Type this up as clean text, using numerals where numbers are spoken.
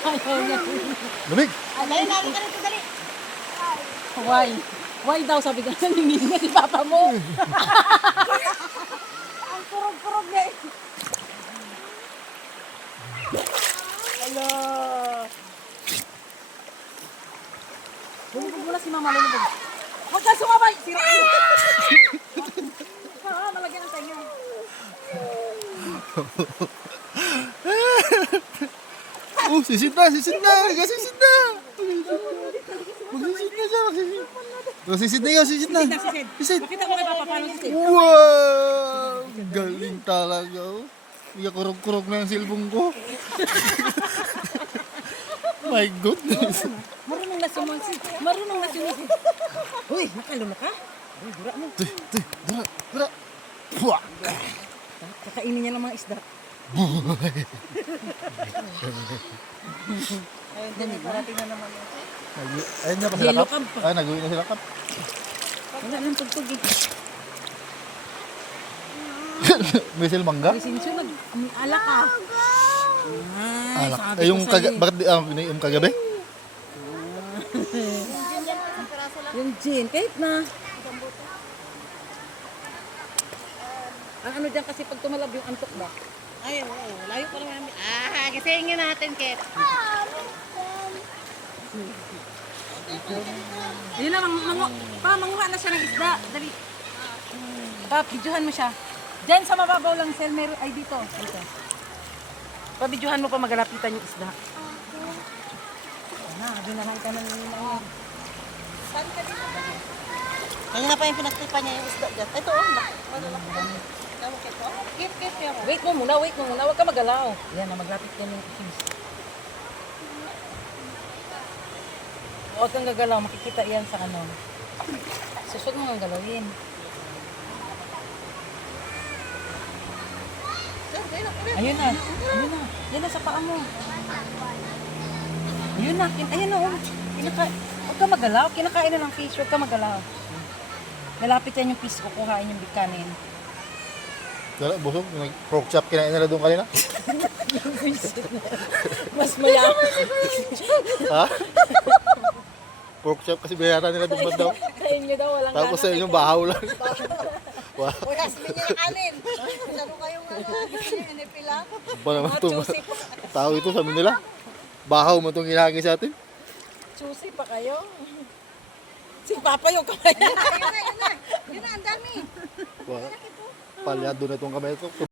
Ayaw niya. Lamig! Dali, lali ka nito, dali. Why? Why daw sabi ko, naningin na si Papa mo. Ang kurog-kurog na eh. Hello. Lulubog mo na si Mama, lulubog. Huwag ka sumabay! Sira ka! Malagyan ang tenga. Oh, sisid na! Sisid na! Sisid na! Magsisid na siya! Magsisid na! Sisid na! Sisid! Pakita mo kay Papa, paano si Wow! Galing talaga. Oh. Kurog-kurog na yung silbong ko. My goodness. Marunong na sumunod. Marunong na sumunod. Uy, nakalunok ka? Uy, dura mo. Dura! Dura! Puwak! Kakainin niya ng mga isda. Ayun, dali, parating na naman yun. Ayun na pa sila Yellow kap. cab pa. Ay, nag-uwi na sila kap. Wala nang tugtog eh. Misil mangga? Lisensyo ala ka. Ay, Alak. sabi Eh, ko yung, sa'yo eh. bakit yung kagabi? Diyan yan, isang piraso lang. Yung gin, kahit na. Ang ano dyan kasi pag tumalab yung antok ba? Ay, oo, layo pa naman. Kasi hingin natin, Ket. Yun na, manguha na siya ng isda. Dali. Pa, videohan mo siya. Diyan sa mababaw lang, Sel, meron, ay dito. Dito. Pa-videohan mo pa magalapitan yung isda. Doon na lang ka ng Kanina pa yung pinagtipan niya yung isda dyan. Ito, oh, malalaki. Tama, Ket, oh. Kit, yan. Wait mo muna. Huwag ka magalaw. Yan na, maglapit yan yung fish. Huwag kang gagalaw, makikita yan sa ano. Susod mo nga galawin. Ayun na. Yan na sa paa mo. Ayun na. Ayun na. Huwag ka magalaw. Kinakain na ng fish. Huwag ka magalaw. Nalapit yan yung fish. Kukuhain yung bikanin. Wala, busog. Pork chop kinain nila doon kanina. Mas mayaman. Ha? Pork chop kasi bayaran nila doon daw. Kain nyo daw. Walang Tapos sa inyo, bahaw lang. Wow. Uy, hasbin niya ng kanin. Lalo kayong inipila. Ba naman itong tao ito, sabi nila. Bahaw mo itong hinahagi sa atin. Susi pa kayo. Si Papa yung kamay. Yun na, ang dami. Wow. Palyado na itong kamay ito.